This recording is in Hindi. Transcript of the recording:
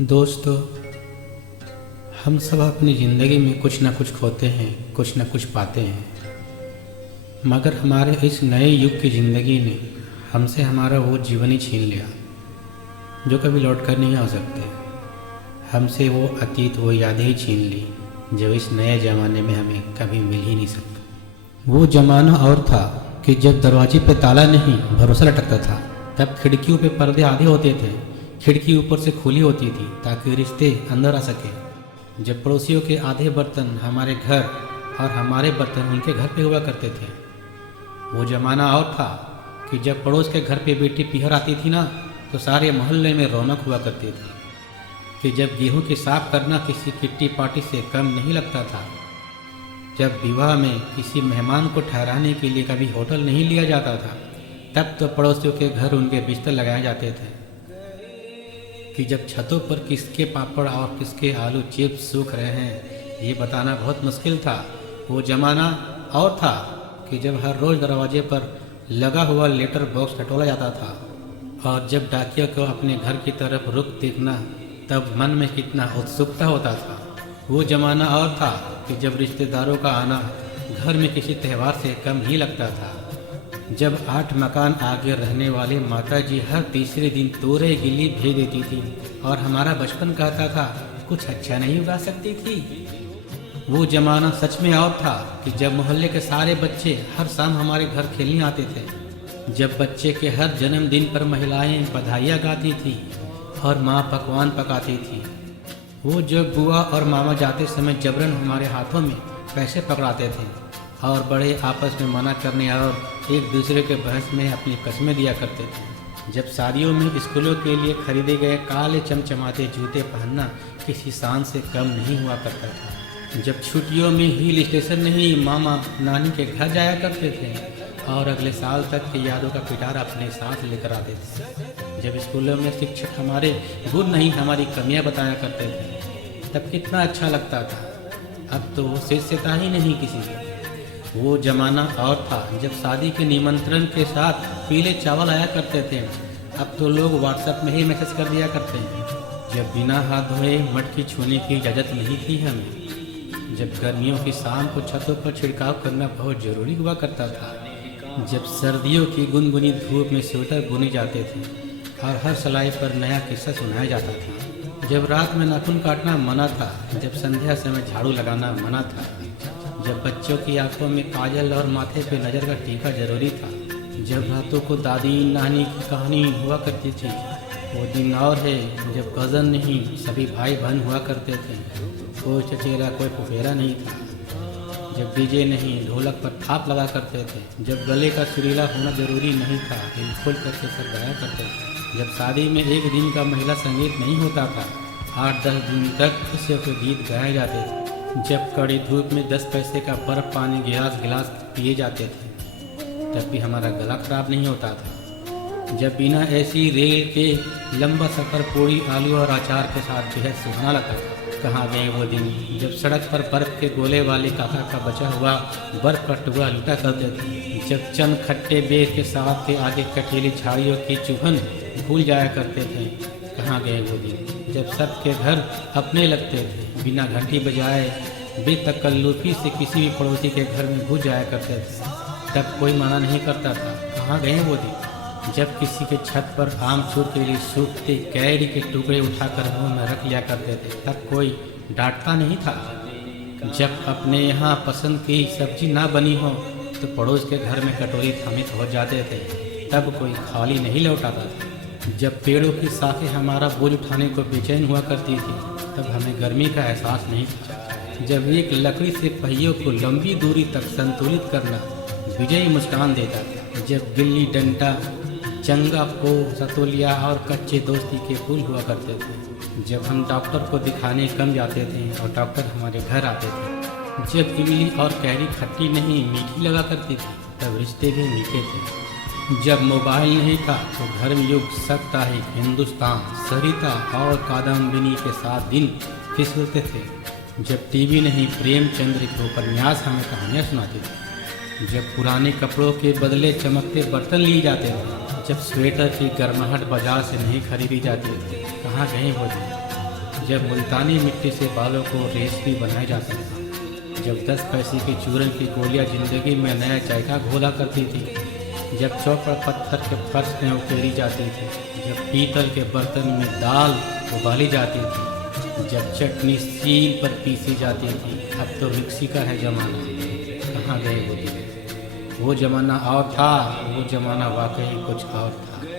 दोस्तों, हम सब अपनी ज़िंदगी में कुछ ना कुछ खोते हैं, कुछ ना कुछ पाते हैं। मगर हमारे इस नए युग की ज़िंदगी ने हमसे हमारा वो जीवन ही छीन लिया जो कभी लौट कर नहीं आ सकते। हमसे वो अतीत, वो यादें ही छीन ली जो इस नए ज़माने में हमें कभी मिल ही नहीं सकती। वो ज़माना और था कि जब दरवाजे पे ताला नहीं, भरोसा लटकता था। तब खिड़कियों पे पर्दे आधे होते थे, खिड़की ऊपर से खुली होती थी ताकि रिश्ते अंदर आ सके। जब पड़ोसियों के आधे बर्तन हमारे घर और हमारे बर्तन उनके घर पे हुआ करते थे। वो ज़माना और था कि जब पड़ोस के घर पे बेटी पीहर आती थी ना, तो सारे मोहल्ले में रौनक हुआ करती थी। कि जब गेहूं की साफ करना किसी किट्टी पार्टी से कम नहीं लगता था। जब विवाह में किसी मेहमान को ठहराने के लिए कभी होटल नहीं लिया जाता था। तब तो पड़ोसियों के घर उनके बिस्तर लगाए जाते थे। कि जब छतों पर किसके पापड़ और किसके आलू चिप्स सूख रहे हैं, ये बताना बहुत मुश्किल था। वो ज़माना और था कि जब हर रोज़ दरवाजे पर लगा हुआ लेटर बॉक्स टटोला जाता था। और जब डाकिया को अपने घर की तरफ रुख देखना, तब मन में कितना उत्सुकता होता था। वो ज़माना और था कि जब रिश्तेदारों का आना घर में किसी त्यौहार से कम ही लगता था। जब 8 मकान आगे रहने वाले माताजी हर तीसरे दिन तोरे गिल्ली भेज देती थी और हमारा बचपन कहता था कुछ अच्छा नहीं उगा सकती थी। वो ज़माना सच में और था कि जब मोहल्ले के सारे बच्चे हर शाम हमारे घर खेलने आते थे। जब बच्चे के हर जन्मदिन पर महिलाएं बधाइयाँ गाती थी और माँ पकवान पकाती थी। वो जब बुआ और मामा जाते समय जबरन हमारे हाथों में पैसे पकड़ाते थे और बड़े आपस में मना करने और एक दूसरे के बहस में अपनी कस्में दिया करते थे। जब शादियों में स्कूलों के लिए खरीदे गए काले चमचमाते जूते पहनना किसी शान से कम नहीं हुआ करता था। जब छुट्टियों में हिल स्टेशन नहीं, मामा नानी के घर जाया करते थे और अगले साल तक की यादों का पिटारा अपने साथ लेकर आते थे। जब स्कूलों में शिक्षक हमारे गुण नहीं, हमारी कमियां बताया करते थे, तब कितना अच्छा लगता था। अब तो वो शिष्यता ही नहीं किसी की। वो ज़माना और था जब शादी के निमंत्रण के साथ पीले चावल आया करते थे। अब तो लोग व्हाट्सएप में ही मैसेज कर दिया करते हैं। जब बिना हाथ धोए मटकी छूने की इजाज़त नहीं थी हमें। जब गर्मियों की शाम को छतों पर छिड़काव करना बहुत ज़रूरी हुआ करता था। जब सर्दियों की गुनगुनी धूप में स्वेटर बुने जाते थे और हर सिलाई पर नया किस्सा सुनाया जाता था। जब रात में नाखून काटना मना था, जब संध्या समय झाड़ू लगाना मना था, जब बच्चों की आंखों में काजल और माथे पे नज़र का टीका जरूरी था, जब रातों को दादी नानी की कहानी हुआ करती थी। वो दिन और है जब कज़न नहीं, सभी भाई बहन हुआ करते थे। कोई चचेरा कोई फुफेरा नहीं था। जब डीजे नहीं, ढोलक पर थाप लगा करते थे। जब गले का सुरीला होना जरूरी नहीं था, दिल खोल करके सब गाया करते थे। जब शादी में एक दिन का महिला संगीत नहीं होता था, 8-10 दिन तक खुशियों के गीत गाए जाते थे। जब कड़ी धूप में 10 पैसे का बर्फ पानी गिलास गिलास पिए जाते थे, तब भी हमारा गला खराब नहीं होता था। जब बिना ऐसी रेल के लंबा सफ़र पूरी आलू और अचार के साथ बेहद सुहाना लगता था। कहाँ गए वो दिन जब सड़क पर बर्फ के गोले वाले काका का बचा हुआ बर्फ का टुकड़ा लुटा करते थे। जब चंद खट्टे बेर के साथ के आगे कटीली झाड़ियों की चुभन भूल जाया करते थे। कहाँ गए वो दिन जब सबके घर अपने लगते थे, बिना घंटी बजाए बेतकल्लुफी से किसी भी पड़ोसी के घर में घुस जाया करते थे। तब कोई मना नहीं करता था। कहाँ गए वो दिन जब किसी के छत पर आमचूर के लिए सूखते कैरी के टुकड़े उठाकर मुंह में रख लिया करते थे, तब कोई डांटता नहीं था। जब अपने यहाँ पसंद की सब्जी ना बनी हो तो पड़ोस के घर में कटोरी थामे पहुँच जाते थे, तब कोई खाली नहीं लौटाता था। जब पेड़ों की शाखें हमारा बोझ उठाने को बेचैन हुआ करती थी, तब हमें गर्मी का एहसास नहीं था। जब एक लकड़ी से पहियों को लंबी दूरी तक संतुलित करना विजयी मुस्कान देता था। जब गिल्ली डंडा, चंगा पो, सतोलिया और कच्चे दोस्ती के फूल हुआ करते थे। जब हम डॉक्टर को दिखाने कम जाते थे और डॉक्टर हमारे घर आते थे। जब इमली और कैरी खट्टी नहीं मीठी लगा करती थी, तब रिश्ते भी मीठे थे। जब मोबाइल नहीं था तो धर्मयुग, साप्ताहिक, हिंदुस्तान, सरिता और कादम्बिनी के साथ दिन फिसलते थे। जब टीवी नहीं, प्रेमचंद्र के उपन्यास हमें कहानियाँ सुनाते थे। जब पुराने कपड़ों के बदले चमकते बर्तन लिए जाते थे। जब स्वेटर की गर्माहट बाजार से नहीं खरीदी जाती थी। कहाँ गए वो दिन जब मुल्तानी मिट्टी से बालों को रेशमी बनाया जाता था, जब 10 पैसे की चूरन की गोलियां ज़िंदगी में नया जायका घोला करती थी, जब चौपड़ पत्थर के फर्श में उकेरी जाती थी, जब पीतल के बर्तन में दाल उबाली जाती थी, जब चटनी सील पर पीसी जाती थी। अब तो मिक्सी का है ज़माना, कहाँ गए वो दिन? वो ज़माना और था, वो ज़माना वाकई कुछ और था।